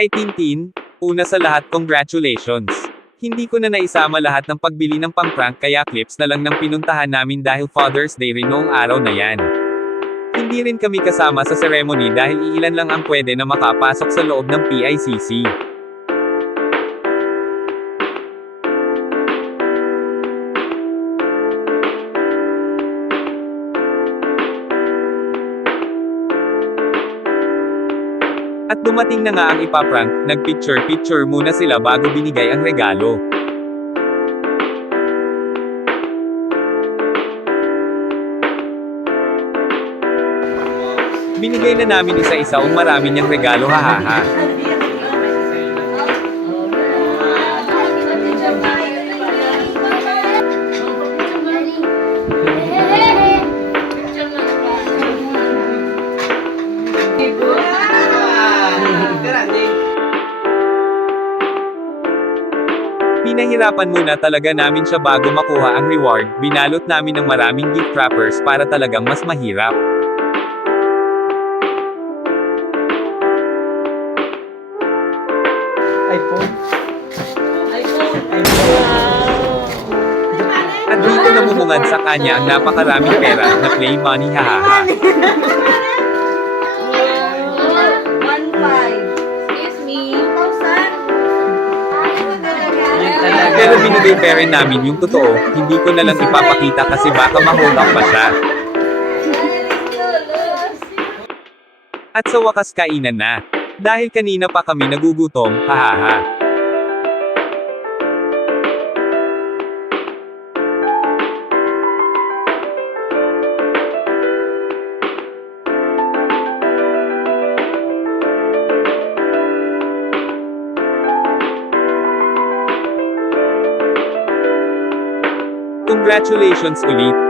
Hi Tintin, una sa lahat congratulations. Hindi ko na naisama lahat ng pagbili ng pang-prank kaya clips na lang ng pinuntahan namin dahil Father's Day rin noong araw na yan. Hindi rin kami kasama sa ceremony dahil iilan lang ang pwede na makapasok sa loob ng PICC. At dumating na nga ang ipaprank, nagpicture-picture muna sila bago binigay ang regalo. Binigay na namin isa-isa ang marami niyang regalo, hahaha. Pinahirapan muna talaga namin siya bago makuha ang reward, binalot namin ng maraming gift wrappers para talagang mas mahirap. iPhone. At dito namumungad sa kanya ang napakaraming pera na play money, hahaha. 1,500. Excuse me. 2,000. Pero binigay pa rin namin yung totoo, hindi ko na lang ipapakita kasi baka ma-hold up pa siya. At sa wakas kainan na. Dahil kanina pa kami nagugutom, hahaha. Congratulations ulit!